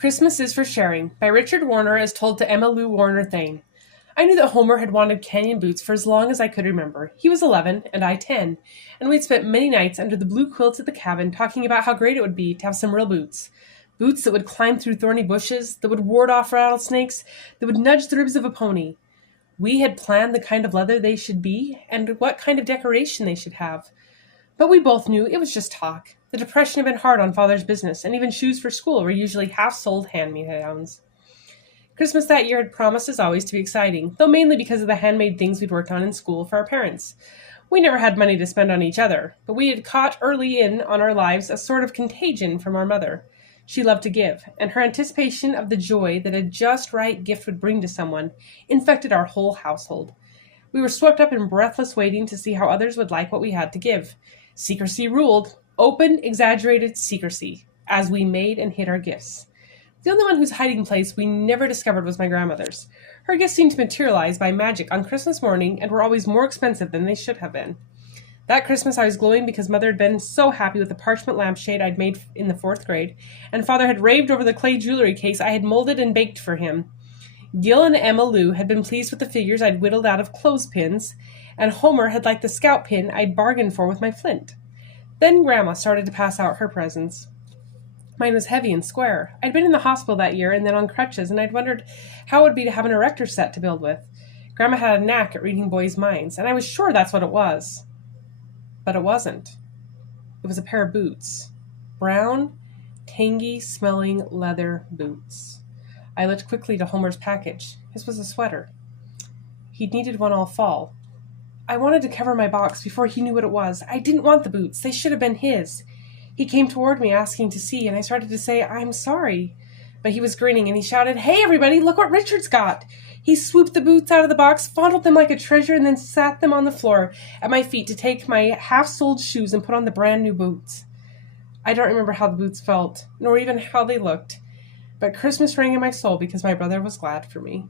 Christmas is for Sharing by Richard Warner as told to Emma Lou Warner Thane. I knew that Homer had wanted canyon boots for as long as I could remember. He was 11 and I 10, and we'd spent many nights under the blue quilts at the cabin talking about how great it would be to have some real boots. Boots that would climb through thorny bushes, that would ward off rattlesnakes, that would nudge the ribs of a pony. We had planned the kind of leather they should be and what kind of decoration they should have. But we both knew it was just talk. The Depression had been hard on Father's business, and even shoes for school were usually half-soled hand-me-downs. Christmas that year had promised as always to be exciting, though mainly because of the handmade things we'd worked on in school for our parents. We never had money to spend on each other, but we had caught early in on our lives a sort of contagion from our mother. She loved to give, and her anticipation of the joy that a just right gift would bring to someone infected our whole household. We were swept up in breathless waiting to see how others would like what we had to give. Secrecy ruled, open, exaggerated secrecy, as we made and hid our gifts. The only one whose hiding place we never discovered was my grandmother's. Her gifts seemed to materialize by magic on Christmas morning and were always more expensive than they should have been. That Christmas I was glowing because Mother had been so happy with the parchment lampshade I'd made in the 4th grade, and Father had raved over the clay jewelry case I had molded and baked for him. Gil and Emma Lou had been pleased with the figures I'd whittled out of clothespins, and Homer had liked the scout pin I'd bargained for with my flint. Then Grandma started to pass out her presents. Mine was heavy and square. I'd been in the hospital that year and then on crutches, and I'd wondered how it would be to have an erector set to build with. Grandma had a knack at reading boys' minds, and I was sure that's what it was. But it wasn't. It was a pair of boots. Brown, tangy-smelling leather boots. I looked quickly to Homer's package. His was a sweater. He'd needed one all fall. I wanted to cover my box before he knew what it was. I didn't want the boots. They should have been his. He came toward me asking to see, and I started to say, "I'm sorry." But he was grinning, and he shouted, "Hey, everybody, look what Richard's got!" He swooped the boots out of the box, fondled them like a treasure, and then sat them on the floor at my feet to take my half-soled shoes and put on the brand-new boots. I don't remember how the boots felt, nor even how they looked, but Christmas rang in my soul because my brother was glad for me.